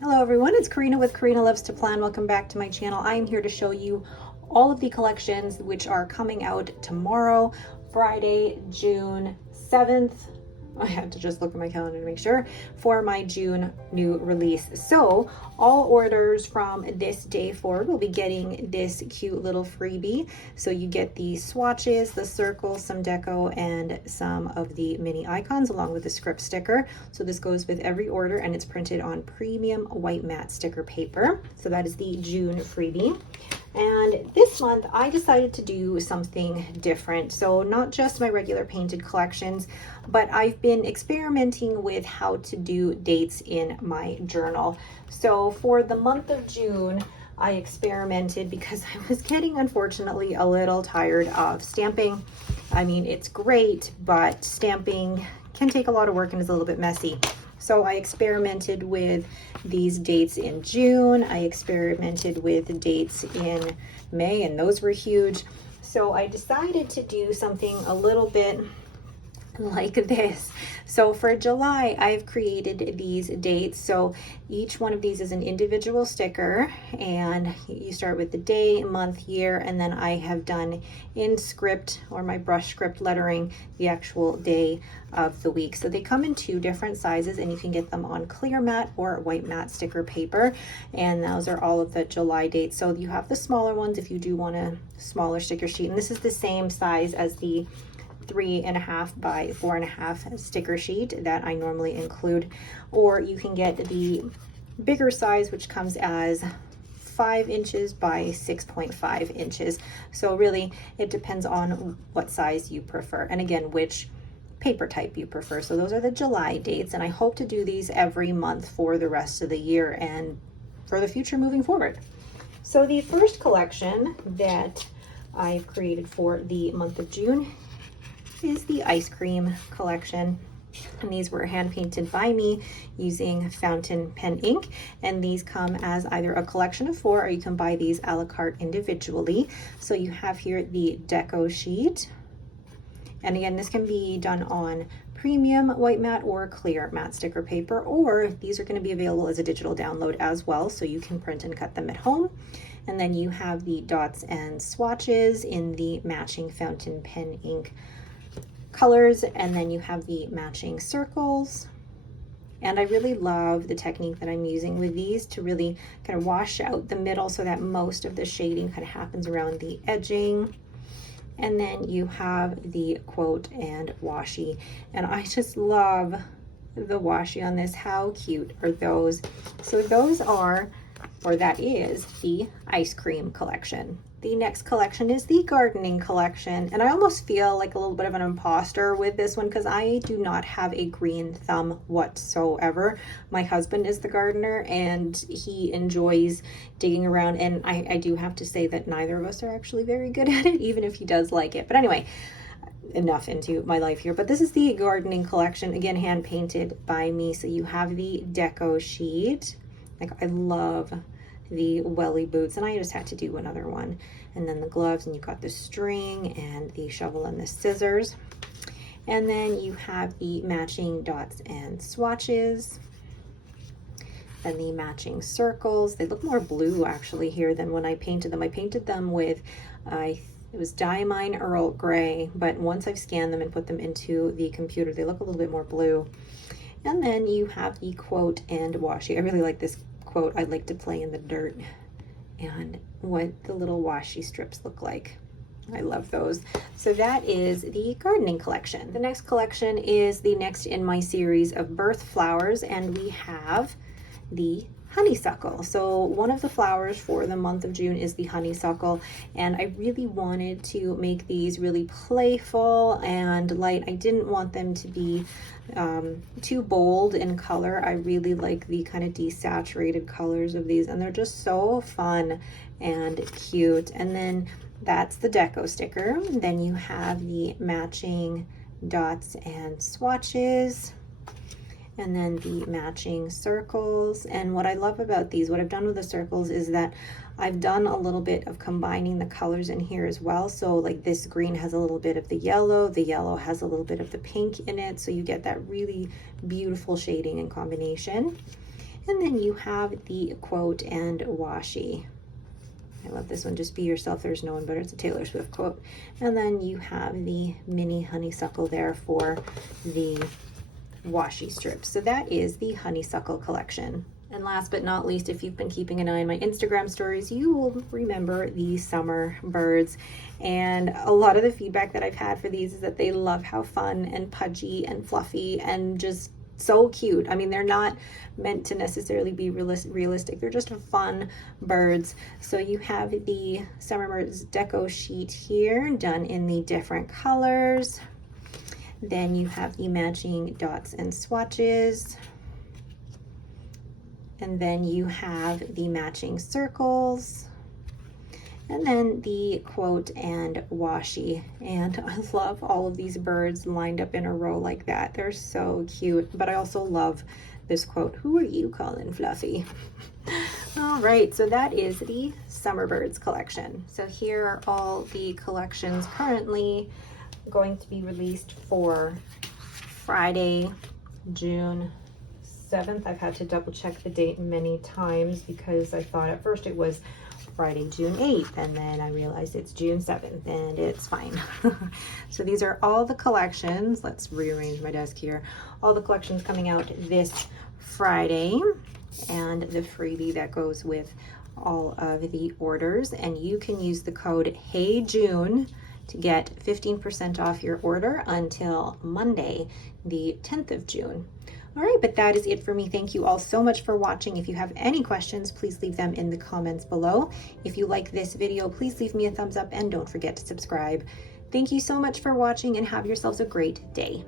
Hello everyone, it's Karina with Karina Loves to Plan. Welcome back to my channel. I am here to show you all of the collections which are coming out tomorrow, Friday, June 7th. I had to just look at my calendar to make sure, for my June new release. So all orders from this day forward will be getting this cute little freebie. So you get the swatches, the circles, some deco, and some of the mini icons along with the script sticker. So this goes with every order and it's printed on premium white matte sticker paper. So that is the June freebie. And this month I decided to do something different. So not just my regular painted collections, but I've been experimenting with how to do dates in my journal. So for the month of June, I experimented because I was getting, unfortunately, a little tired of stamping. I mean, it's great, but stamping can take a lot of work and is a little bit messy. So I experimented with these dates in June. I experimented with dates in May, and those were huge. So I decided to do something a little bit like this. So for July, I've created these dates. So each one of these is an individual sticker, and you start with the day, month, year, and then I have done in script or my brush script lettering the actual day of the week. So they come in two different sizes, and you can get them on clear matte or white matte sticker paper. And those are all of the July dates. So you have the smaller ones if you do want a smaller sticker sheet. And this is the same size as the 3.5 by 4.5 sticker sheet that I normally include, or you can get the bigger size, which comes as 5 inches by 6.5 inches. So really it depends on what size you prefer, and again, which paper type you prefer. So those are the July dates, and I hope to do these every month for the rest of the year and for the future moving forward. So the first collection that I've created for the month of June is the ice cream collection, and these were hand painted by me using fountain pen ink, and these come as either a collection of 4 or you can buy these a la carte individually. So you have here the deco sheet, and again, this can be done on premium white matte or clear matte sticker paper, or these are going to be available as a digital download as well, so you can print and cut them at home. And then you have the dots and swatches in the matching fountain pen ink colors, and then you have the matching circles. And I really love the technique that I'm using with these to really kind of wash out the middle so that most of the shading kind of happens around the edging. And then you have the quote and washi, and I just love the washi on this. How cute are those? So those are, or that is, the ice cream collection. The next collection is the gardening collection, and I almost feel like a little bit of an imposter with this one because I do not have a green thumb whatsoever. My husband is the gardener and he enjoys digging around, and I do have to say that neither of us are actually very good at it, even if he does like it. But anyway, enough into my life here. But this is the gardening collection, again hand painted by me. So you have the deco sheet. Like, I love the welly boots, and I just had to do another one, and then the gloves, and you've got the string and the shovel and the scissors, and then you have the matching dots and swatches and the matching circles. They look more blue actually here than when I painted them. I painted them with it was Diamine Earl Grey, but once I've scanned them and put them into the computer, they look a little bit more blue. And then you have the quote and washi. I really like this quote. I'd like to play in the dirt, and what the little washi strips look like. I love those. So that is the gardening collection. The next collection is the next in my series of birth flowers, and we have the honeysuckle. So one of the flowers for the month of June is the honeysuckle, and I really wanted to make these really playful and light. I didn't want them to be too bold in color. I really like the kind of desaturated colors of these, and they're just so fun and cute. And then that's the deco sticker. Then you have the matching dots and swatches. and then the matching circles. And what I love about these, what I've done with the circles is that I've done a little bit of combining the colors in here as well. So like this green has a little bit of the yellow has a little bit of the pink in it. So you get that really beautiful shading and combination. And then you have the quote and washi. I love this one, just be yourself, there's no one better. It's a Taylor Swift quote. And then you have the mini honeysuckle there for the washi strips. So that is the honeysuckle collection. And last but not least, if you've been keeping an eye on my Instagram stories, you will remember the summer birds. And a lot of the feedback that I've had for these is that they love how fun and pudgy and fluffy and just so cute. I mean, they're not meant to necessarily be realistic. They're just fun birds. So you have the summer birds deco sheet here done in the different colors. Then you have the matching dots and swatches. And then you have the matching circles. And then the quote and washi. And I love all of these birds lined up in a row like that. They're so cute. But I also love this quote, "Who are you calling fluffy?" All right, so that is the Summer Birds collection. So here are all the collections currently going to be released for Friday, June 7th. I've had to double check the date many times because I thought at first it was Friday, June 8th, and then I realized it's June 7th, and it's fine. So these are all the collections. Let's rearrange my desk here. All the collections coming out this Friday, and the freebie that goes with all of the orders. And you can use the code HeyJune to get 15% off your order until Monday, the 10th of June. All right, but that is it for me. Thank you all so much for watching. If you have any questions, please leave them in the comments below. If you like this video, please leave me a thumbs up and don't forget to subscribe. Thank you so much for watching and have yourselves a great day.